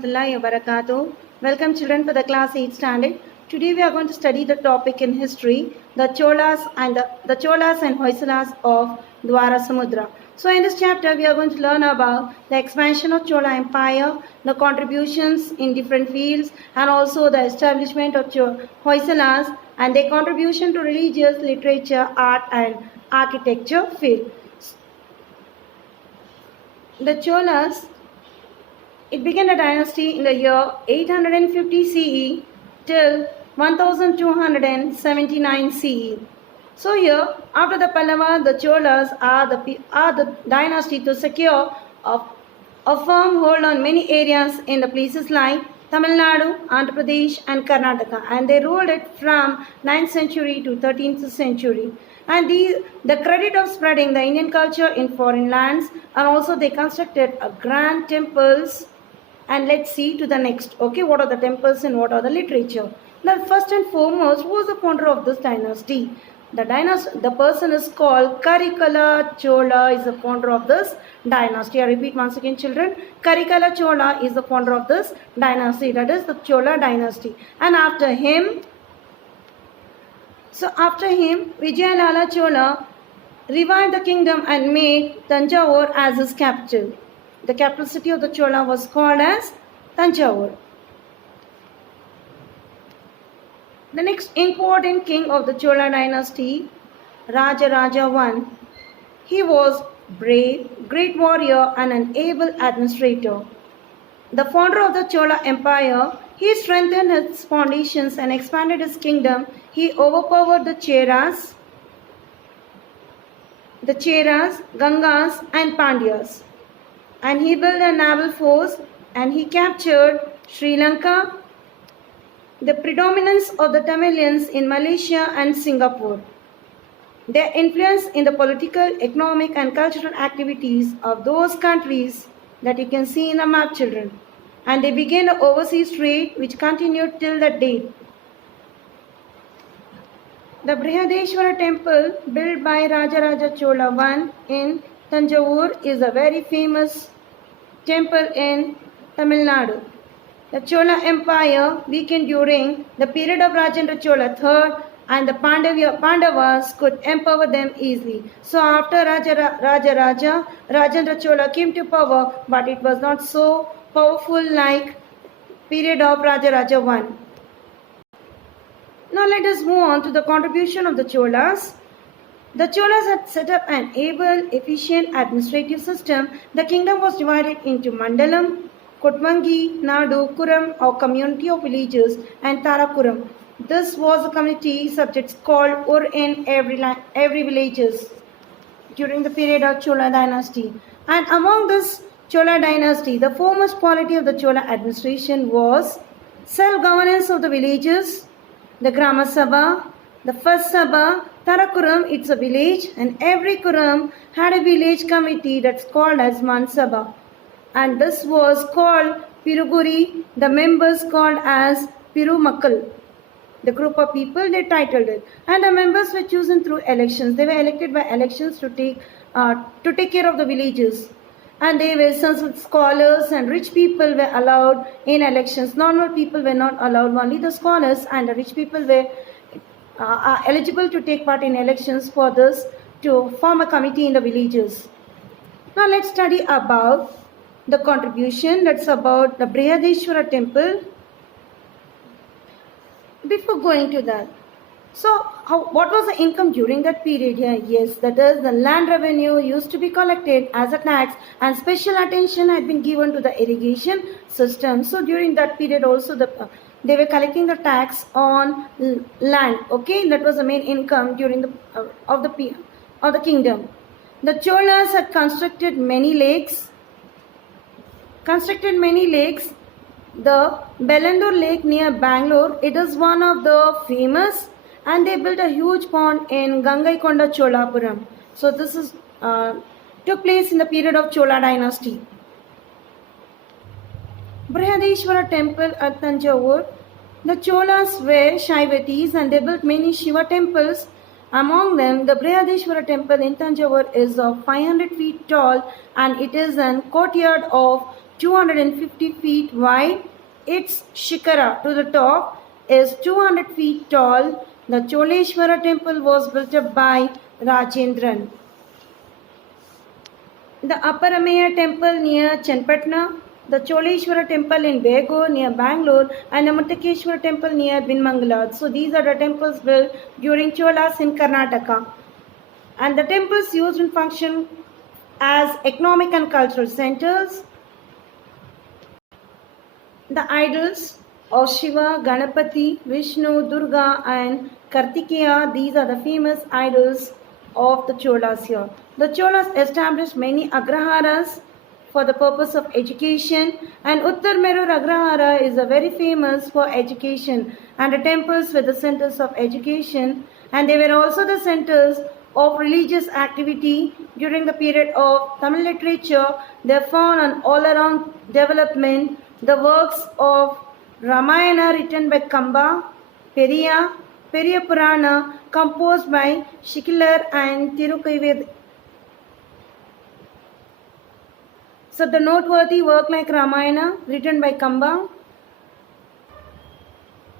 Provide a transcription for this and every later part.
warahmatullahi wabarakatuh. Welcome children for the class 8 standard. Today we are going to study the topic in history, the Cholas and Hoysalas of Dwara Samudra. So in this chapter we are going to learn about the expansion of Chola Empire, the contributions in different fields, and also the establishment of Hoysalas and their contribution to religious, literature, art and architecture field. The Cholas, it began a dynasty in the year 850 CE till 1279 CE. So here, after the Pallava, the Cholas are the dynasty to secure a firm hold on many areas in the places like Tamil Nadu, Andhra Pradesh and Karnataka, and they ruled it from 9th century to 13th century. And the credit of spreading the Indian culture in foreign lands, and also they constructed a grand temples. And let's see to the next. Okay, what are the temples and what are the literature? Now, first and foremost, who was the founder of this dynasty? The person is called Karikala Chola is the founder of this dynasty. I repeat once again, children. Karikala Chola is the founder of this dynasty. That is the Chola dynasty. And after him, Vijayalala Chola revived the kingdom and made Tanjavur as his capital. The capital city of the Chola was called as Tanjavur. The next important king of the Chola dynasty, Rajaraja I. He was brave, great warrior and an able administrator. The founder of the Chola Empire, he strengthened its foundations and expanded his kingdom. He overpowered the Cheras, Gangas and Pandyas. And he built a naval force and he captured Sri Lanka, the predominance of the Tamilians in Malaysia and Singapore. Their influence in the political, economic and cultural activities of those countries that you can see in the map, children. And they began the overseas trade which continued till that date. The Brihadeshwara temple built by Rajaraja Chola I in Tanjavur is a very famous temple in Tamil Nadu. The Chola Empire weakened during the period of Rajendra Chola III and the Pandavas could empower them easily. So after Rajendra Chola came to power, but it was not so powerful like period of Rajaraja I. Now let us move on to the contribution of the Cholas. The Cholas had set up an able, efficient administrative system. The kingdom was divided into Mandalam, Kotvangi, Nadu, Kuram or community of villages and Tarakuram. This was a community subjects called Ur in every villages during the period of Chola dynasty. And among this Chola dynasty, the foremost quality of the Chola administration was self-governance of the villages, the Grama Sabha, the first Sabha. Tarakuram, it's a village and every Kuram had a village committee that's called as Mansabha. And this was called Piruguri, the members called as Pirumakkal. The group of people, they titled it. And the members were chosen through elections. They were elected by elections to take care of the villages. And they were scholars and rich people were allowed in elections. Normal people were not allowed. Only the scholars and the rich people were are eligible to take part in elections for this to form a committee in the villages. Now let's study about the contribution, that's about the Brihadeshwara temple. Before going to that, so what was the income during that period here? Yes, that is the land revenue used to be collected as a tax and special attention had been given to the irrigation system. So during that period also they were collecting the tax on land. Okay, that was the main income during of the kingdom. The Cholas had constructed many lakes. The Bellandur Lake near Bangalore, it is one of the famous, and they built a huge pond in Gangaikonda Cholapuram. So this is took place in the period of Chola dynasty. Brihadeshwara temple at Tanjavur. The Cholas were Shaivatis and they built many Shiva temples. Among them, the Brihadeshwara temple in Tanjavur is of 500 feet tall and it is an courtyard of 250 feet wide. Its shikara to the top is 200 feet tall. The Choleshwara temple was built up by Rajendran. The Upper Amaya temple near Chenpatna, the Choleshwara temple in Bego near Bangalore, and the Muttakeshwara temple near Binmangala. So these are the temples built during Cholas in Karnataka. And the temples used in function as economic and cultural centers. The idols of Shiva, Ganapati, Vishnu, Durga, and Kartikeya, these are the famous idols of the Cholas here. The Cholas established many agraharas for the purpose of education, and Uttar Merur Agrahara is a very famous for education, and the temples were the centers of education, and they were also the centers of religious activity during the period of Tamil literature. They found an all-around development. The works of Ramayana written by Kamba, Periya Purana composed by Shikilar and Tirukaivedar. So the noteworthy work like Ramayana written by Kamba,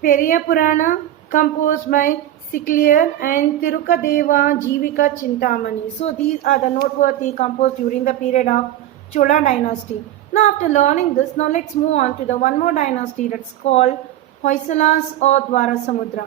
Periya Purana composed by Siklier, and Tirukadeva Jivika Chintamani. So these are the noteworthy composed during the period of Chola dynasty. Now after learning this, now let's move on to the one more dynasty that's called Hoysalas or Dwara Samudra.